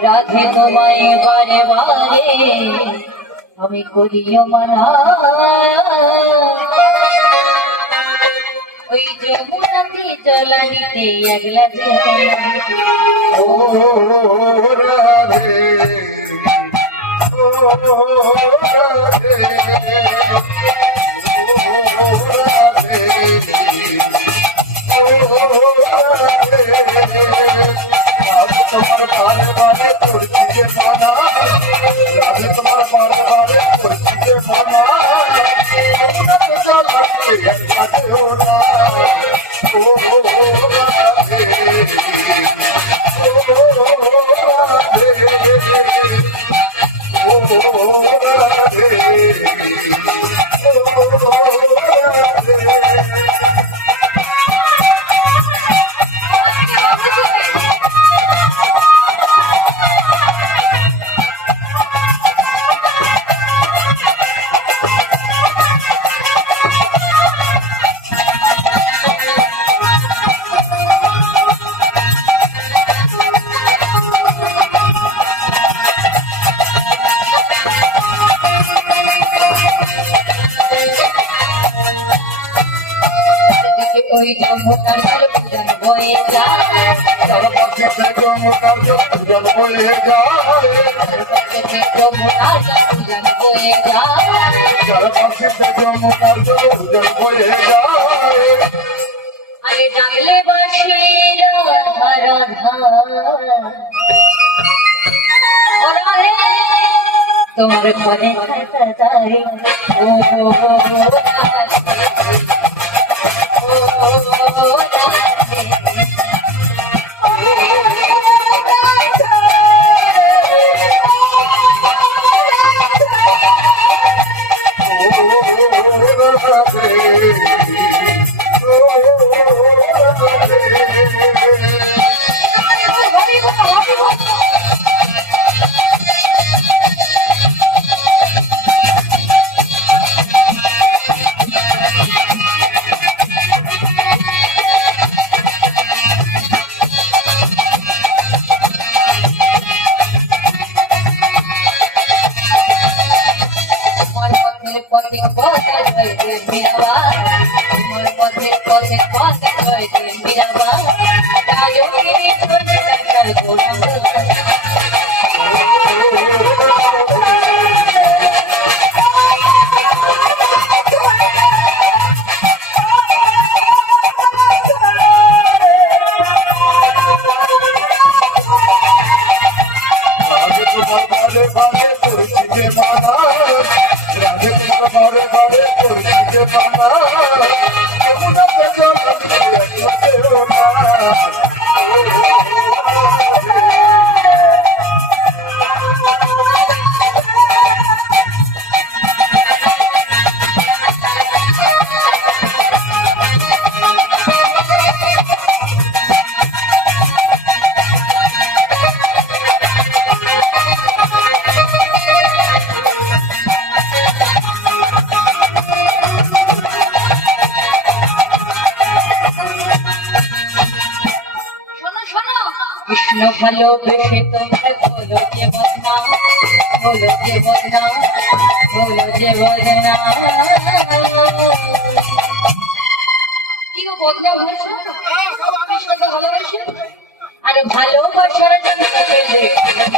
রাধে তোমায় বারে বারে আমি করিও মানা ওই যমুনাতে জলানিতে একলা যে ও রাধে ও রাধে তোমার বারে বারে করছি যে মানা রাধে তোমার বারে বারে করছি যে মানা ও রাধে ওই যমুনার জল পূজন হয়ে যায় যমুনার জল পূজন হয়ে যায় যমুনার জল পূজন হয়ে যায় যমুনার জল পূজন হয়ে যায় আরে ডাকলে বাসি তোমার ঘরে পথে মীরাবা তোমার পথে পথে পথে রয়েছে মীরাবা কৃষ্ণ ভালোবেসে তোমার বলো যে বদনাম বলো যে বদনাম বলো যে বদনাম কি গো বদনাম হয়েছে কৃষ্ণকে ভালোবেসে আরে ভালোবাসার জন্য